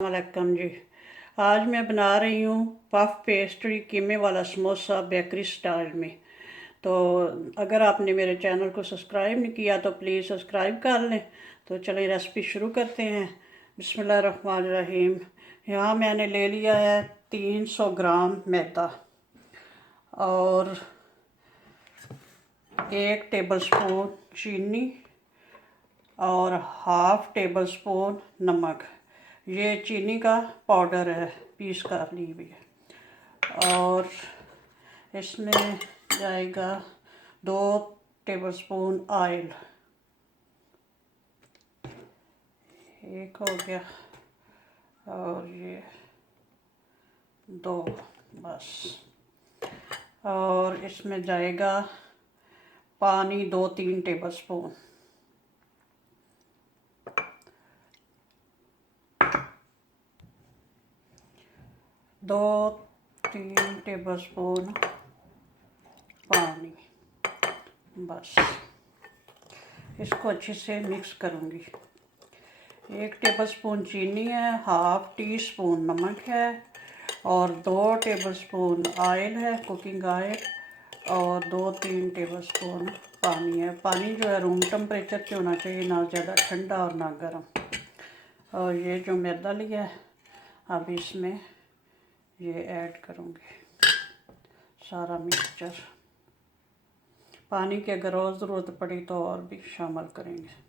वालेकुम जी। आज मैं बना रही हूँ पफ पेस्ट्री कीमे वाला समोसा बेकरी स्टाइल में। तो अगर आपने मेरे चैनल को सब्सक्राइब नहीं किया तो प्लीज़ सब्सक्राइब कर लें। तो चलिए रेसिपी शुरू करते हैं। बिस्मिल्लाहिर्रहमानिर्रहीम। यहाँ मैंने ले लिया है 300 ग्राम मैदा और 1 टेबलस्पून चीनी और हाफ़ टेबल स्पून नमक। ये चीनी का पाउडर है, पीस कर ली हुई है। और इसमें जाएगा 2 टेबलस्पून ऑयल, एक हो गया और ये 2 बस। और इसमें जाएगा पानी 2-3 टेबलस्पून। दो 3 टेबलस्पून पानी, बस। इसको अच्छे से मिक्स करूँगी। 1 टेबलस्पून चीनी है, हाफ़ टी स्पून नमक है और 2 टेबलस्पून ऑयल है, कुकिंग ऑयल, और 2-3 टेबलस्पून पानी है। पानी जो है रूम टेम्परेचर पे होना चाहिए, ना ज़्यादा ठंडा और ना गर्म। और ये जो मैदा लिया है अब इसमें ये ऐड करूँगी सारा मिक्सचर। पानी की अगर और ज़रूरत पड़ी तो और भी शामिल करेंगे।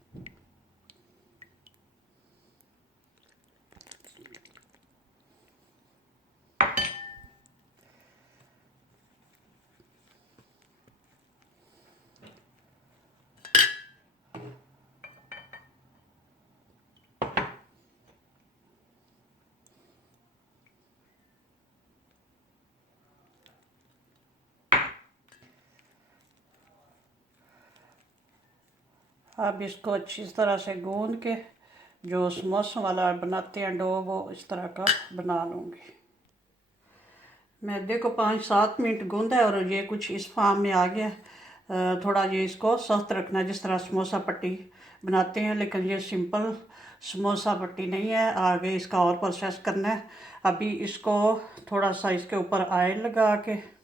अब इसको अच्छी तरह से गूंद के जो समोसा वाला बनाते हैं डो, वो इस तरह का बना लूँगी। मैदे को 5-7 मिनट गूंदा है और ये कुछ इस फॉर्म में आ गया। थोड़ा ये इसको सख्त रखना, जिस तरह समोसा पट्टी बनाते हैं, लेकिन ये सिंपल समोसा पट्टी नहीं है। आगे इसका और प्रोसेस करना है। अभी इसको थोड़ा सा इसके ऊपर ऑयल लगा के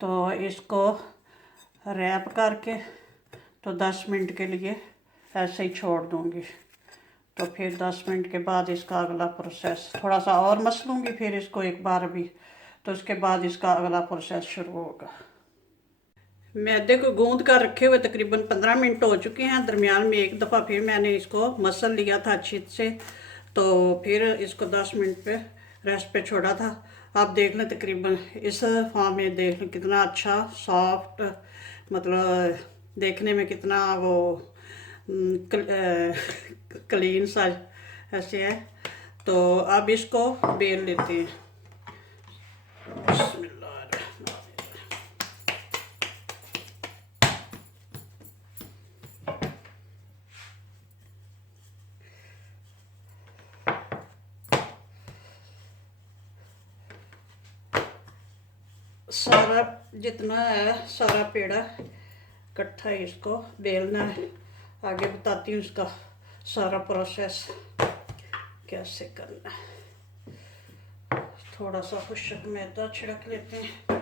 तो इसको रैप करके तो 10 मिनट के लिए ऐसे ही छोड़ दूँगी। तो फिर 10 मिनट के बाद इसका अगला प्रोसेस थोड़ा सा और मस लूँगी, फिर इसको एक बार भी, तो उसके बाद इसका अगला प्रोसेस शुरू होगा। मैदे को गूंद कर रखे हुए तकरीबन 15 मिनट हो चुके हैं। दरमियान में एक दफ़ा फिर मैंने इसको मसल लिया था अच्छे से, तो फिर इसको 10 मिनट पे रेस्ट पे छोड़ा था। आप देख लें तकरीबन इस फॉर्म में, देख लें कितना अच्छा सॉफ्ट, मतलब देखने में कितना वो क्लीन सा ऐसे है। तो अब इसको बेल लेते हैं। सारा जितना है सारा पेड़ा इकट्ठा ही इसको बेलना है। आगे बताती हूँ इसका सारा प्रोसेस कैसे करना है। थोड़ा सा खुशक मैदा छिड़क लेते हैं।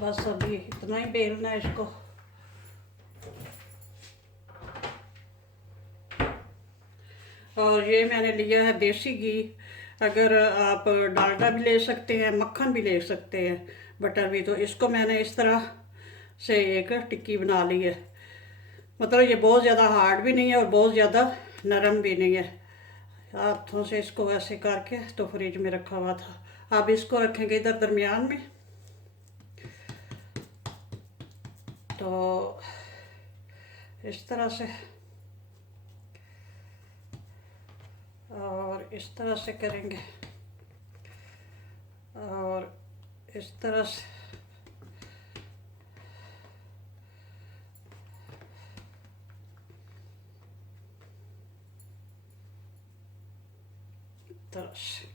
बस अभी इतना ही बेलना है इसको। और ये मैंने लिया है देसी घी। अगर आप डालडा भी ले सकते हैं, मक्खन भी ले सकते हैं, बटर भी। तो इसको मैंने इस तरह से एक टिक्की बना ली है। मतलब ये बहुत ज़्यादा हार्ड भी नहीं है और बहुत ज़्यादा नरम भी नहीं है। हाथों से इसको ऐसे करके तो फ्रिज में रखा हुआ था। अब इसको रखेंगे इधर दरमियान में। तो इस तरह से और इस तरह से करेंगे और इस तरह से। तरह से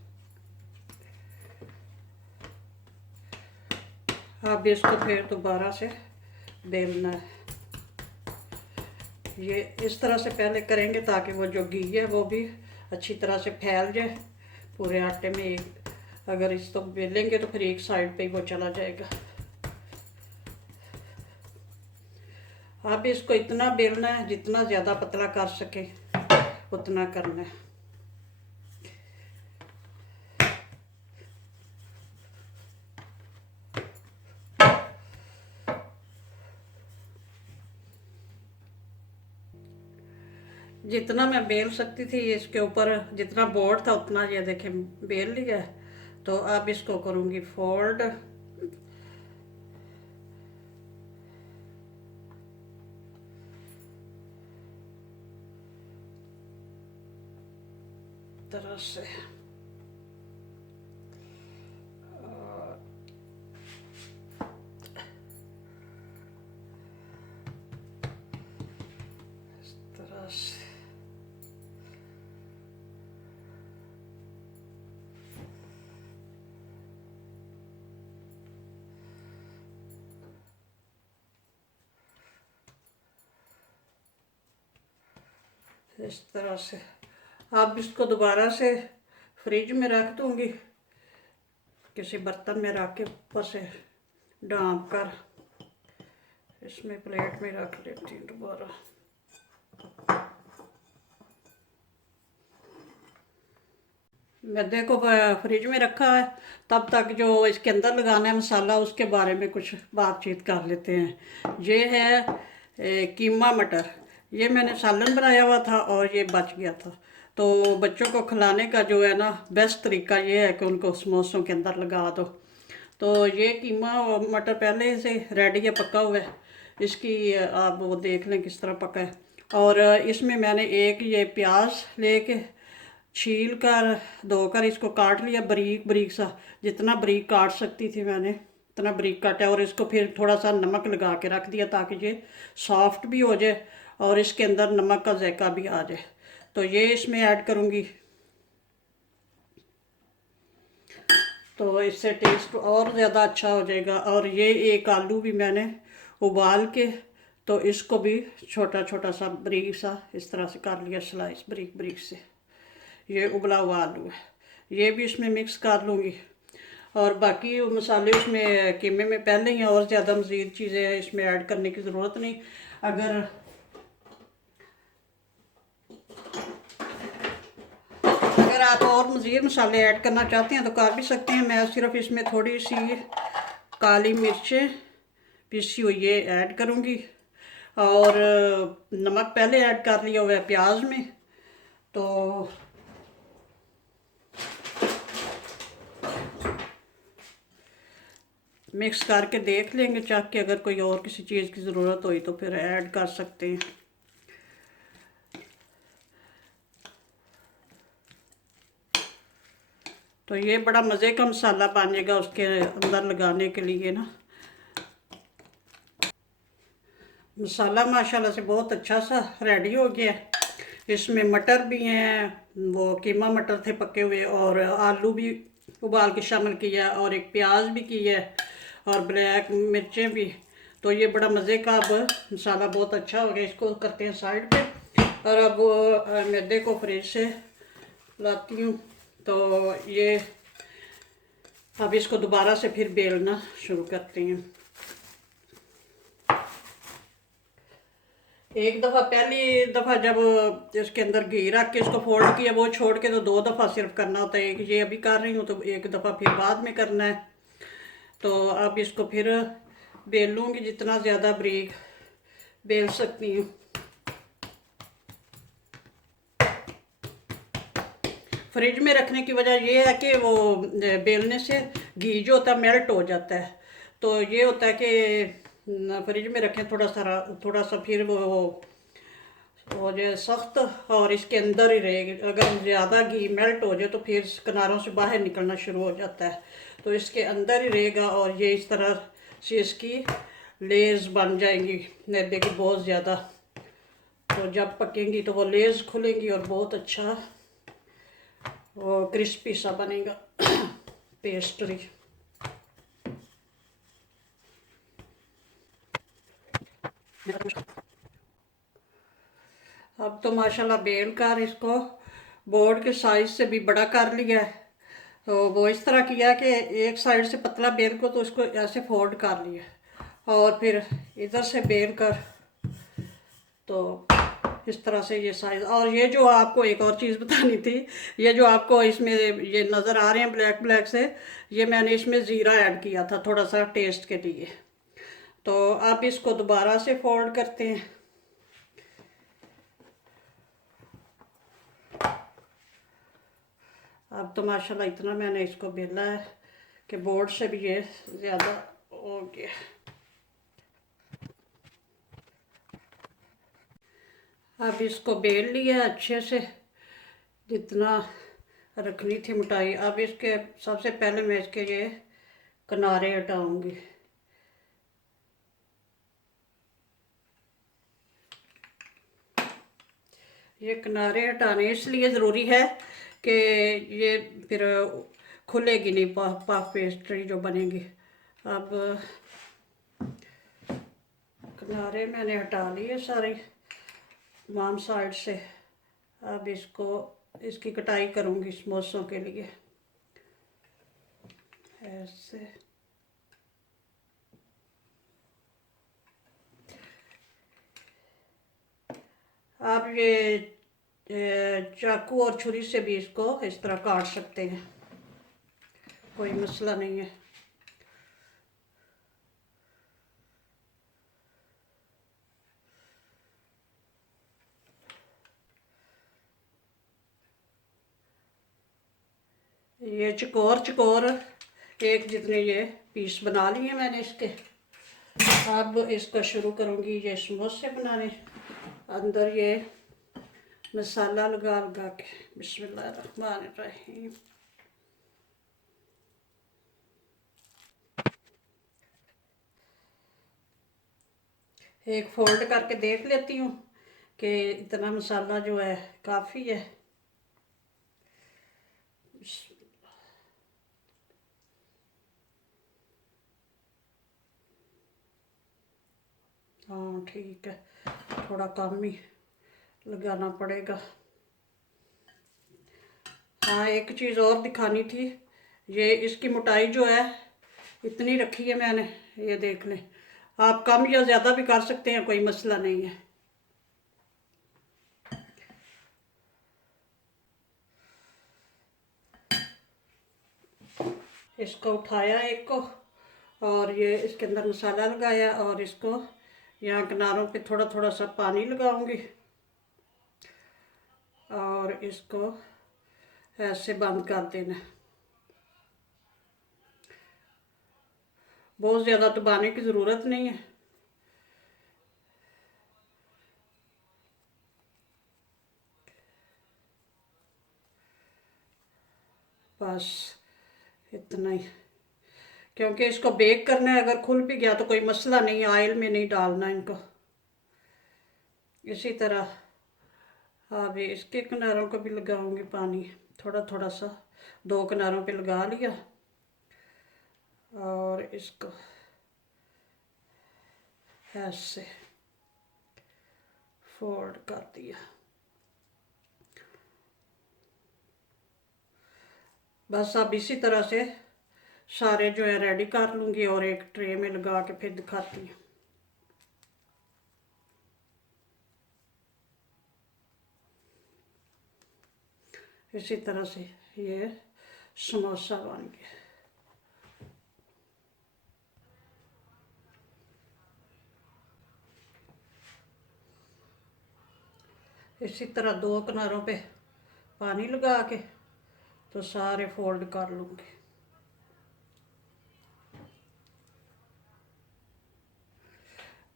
अब इसको फिर दोबारा से बेलना है। ये इस तरह से पहले करेंगे ताकि वो जो घी है वो भी अच्छी तरह से फैल जाए पूरे आटे में। अगर इसको बेलेंगे तो फिर एक साइड पे ही वो चला जाएगा। अब इसको इतना बेलना है जितना ज़्यादा पतला कर सके उतना करना है। जितना मैं बेल सकती थी इसके ऊपर जितना बोर्ड था उतना ये देखें बेल लिया है। तो अब इसको करूँगी फोल्ड। तरह से इस तरह से इस तरह से। अब इसको दोबारा से फ्रिज में रख दूँगी, किसी बर्तन में रख के ऊपर से ढाँप कर इसमें प्लेट में रख लेती हूँ दोबारा। मैदे को फ्रिज में रखा है, तब तक जो इसके अंदर लगाना है मसाला उसके बारे में कुछ बातचीत कर लेते हैं। ये है कीमा मटर। ये मैंने सालन बनाया हुआ था और ये बच गया था। तो बच्चों को खिलाने का जो है ना बेस्ट तरीका ये है कि उनको समोसों के अंदर लगा दो। तो ये कीमा और मटर पहले से रेडी है, पका हुआ है। इसकी आप वो देख लें किस तरह पका है। और इसमें मैंने एक ये प्याज लेके छील कर धोकर इसको काट लिया बारीक बारीक सा। जितना बारीक काट सकती थी मैंने इतना बारीक काटा। और इसको फिर थोड़ा सा नमक लगा के रख दिया ताकि ये सॉफ्ट भी हो जाए और इसके अंदर नमक का जायका भी आ जाए। तो ये इसमें ऐड करूँगी तो इससे टेस्ट और ज़्यादा अच्छा हो जाएगा। और ये एक आलू भी मैंने उबाल के तो इसको भी छोटा छोटा सा बारीक सा इस तरह से कर लिया स्लाइस बारीक बारीक से। ये उबला हुआ आलू है, ये भी इसमें मिक्स कर लूँगी। और बाकी मसाले उसमें कीमे में पहले ही और ज़्यादा मज़ीद चीज़ें इसमें ऐड करने की ज़रूरत नहीं। अगर आप और मज़ीद मसाले ऐड करना चाहते हैं तो कर भी सकते हैं। मैं सिर्फ इसमें थोड़ी सी काली मिर्चें पिसी हुई ये ऐड करूँगी और नमक पहले ऐड कर लिया हुआ है प्याज में। तो मिक्स करके देख लेंगे चाक के, अगर कोई और किसी चीज़ की ज़रूरत हुई तो फिर ऐड कर सकते हैं। तो ये बड़ा मज़े का मसाला बनेगा उसके अंदर लगाने के लिए ना। मसाला माशाल्लाह से बहुत अच्छा सा रेडी हो गया है। इसमें मटर भी हैं, वो कीमा मटर थे पके हुए, और आलू भी उबाल के शामिल किया और एक प्याज भी किया और ब्लैक मिर्चें भी। तो ये बड़ा मज़े का अब मसाला बहुत अच्छा हो गया। इसको करते हैं साइड पे और अब मैदे को फ्रिज से लाती हूँ। तो ये अब इसको दोबारा से फिर बेलना शुरू करते हैं। एक दफ़ा पहली दफ़ा जब इसके अंदर घी रख के इसको फोल्ड किया, वो छोड़ के तो 2 दफ़ा सिर्फ करना होता है। एक ये अभी कर रही हूँ, तो एक दफ़ा फिर बाद में करना है। तो अब इसको फिर बेल लूँगी, जितना ज़्यादा बारीक बेल सकती हूँ। फ्रिज में रखने की वजह ये है कि वो बेलने से घी जो होता है मेल्ट हो जाता है। तो ये होता है कि फ्रिज में रखें थोड़ा सा फिर वो जो सख्त और इसके अंदर ही रहेगी। अगर ज़्यादा घी मेल्ट हो जाए तो फिर किनारों से बाहर निकलना शुरू हो जाता है। तो इसके अंदर ही रहेगा और ये इस तरह से इसकी लेज़ बन जाएंगी मैदे की बहुत ज़्यादा। तो जब पकेंगी तो वो लेज़ खुलेंगी और बहुत अच्छा वो क्रिस्पी सा बनेगा पेस्ट्री। अब तो माशाल्लाह बेल कर इसको बोर्ड के साइज से भी बड़ा कर लिया है। तो वो इस तरह किया कि एक साइड से पतला बेल को तो उसको ऐसे फोल्ड कर लिया और फिर इधर से बेल कर, तो इस तरह से ये साइज़। और ये जो आपको एक और चीज़ बतानी थी, ये जो आपको इसमें ये नज़र आ रहे हैं ब्लैक ब्लैक से, ये मैंने इसमें ज़ीरा ऐड किया था थोड़ा सा टेस्ट के लिए। तो अब इसको दोबारा से फोल्ड करते हैं। अब तो माशाल्लाह इतना मैंने इसको बेला है कि बोर्ड से भी ये ज़्यादा हो गया। अब इसको बेल लिया अच्छे से, जितना रखनी थी मोटाई। अब इसके सबसे पहले मैं इसके ये किनारे हटाऊंगी। ये किनारे हटाने इसलिए ज़रूरी है कि ये फिर खुलेगी नहीं पफ पेस्ट्री जो बनेगी। अब किनारे मैंने हटा लिए सारे तमाम साइड से। अब इसको इसकी कटाई करूँगी समोसों के लिए ऐसे। आप ये चाकू और छुरी से भी इसको इस तरह काट सकते हैं, कोई मसला नहीं है। ये चकोर चकोर एक जितने ये पीस बना लिए मैंने इसके। अब इसका शुरू करूँगी ये समोसे बनाने। अंदर ये मसाला लगा लगा के बिस्मिल्लाहिर्रहमानिर्रहीम। एक फोल्ड करके देख लेती हूँ कि इतना मसाला जो है काफ़ी है। हाँ ठीक है, थोड़ा कम ही लगाना पड़ेगा। हाँ एक चीज़ और दिखानी थी, ये इसकी मोटाई जो है इतनी रखी है मैंने, ये देख लें। आप कम या ज़्यादा भी कर सकते हैं, कोई मसला नहीं है। इसको उठाया एक को और ये इसके अंदर मसाला लगाया और इसको यहाँ किनारों पे थोड़ा थोड़ा सा पानी लगाऊंगी और इसको ऐसे बंद कर देना। बहुत ज़्यादा दबाने की ज़रूरत नहीं है। बस इतना ही, क्योंकि इसको बेक करना है। अगर खुल भी गया तो कोई मसला नहीं, ऑयल में नहीं डालना इनको। इसी तरह अभी इसके किनारों को भी लगाऊंगी पानी थोड़ा थोड़ा सा, 2 किनारों पे लगा लिया और इसको ऐसे फोल्ड कर दिया। बस अब इसी तरह से सारे जो है रेडी कर लूँगी और एक ट्रे में लगा के फिर दिखाती हूँ। इसी तरह से ये समोसा बन गया। इसी तरह 2 किनारों पे पानी लगा के तो सारे फोल्ड कर लूँगी।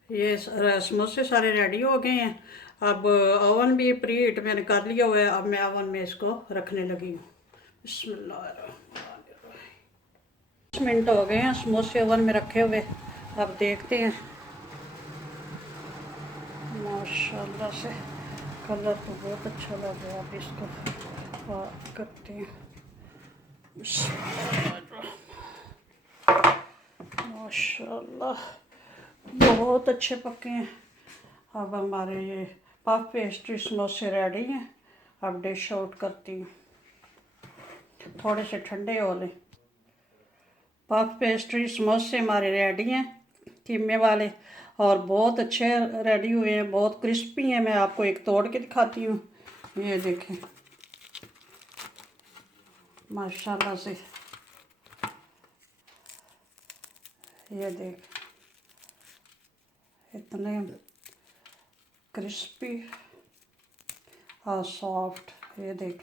ये समोसे सारे रेडी हो गए हैं। अब ओवन भी प्री हीट मैंने कर लिया हुआ है। अब मैं ओवन में इसको रखने लगी हूँ। बिस्मिल्लाहिर्रहमानिर्रहीम। 10 मिनट हो गए हैं समोसे ओवन में रखे हुए। अब देखते हैं। माशाल्लाह से कलर तो बहुत अच्छा लग रहा है। अब इसको करते हैं। माशाल्लाह बहुत अच्छे पके हैं। अब हमारे ये पफ पेस्ट्री समोसे रेडी हैं। अब डिश आउट करती हूँ, थोड़े से ठंडे हो लें। पफ पेस्ट्री समोसे हमारे रेडी हैं कीमे वाले, और बहुत अच्छे रेडी हुए हैं, बहुत क्रिस्पी हैं। मैं आपको एक तोड़ के दिखाती हूँ। ये देखें माशाल्लाह से, ये देख इतने क्रिस्पी और सॉफ्ट। ये देख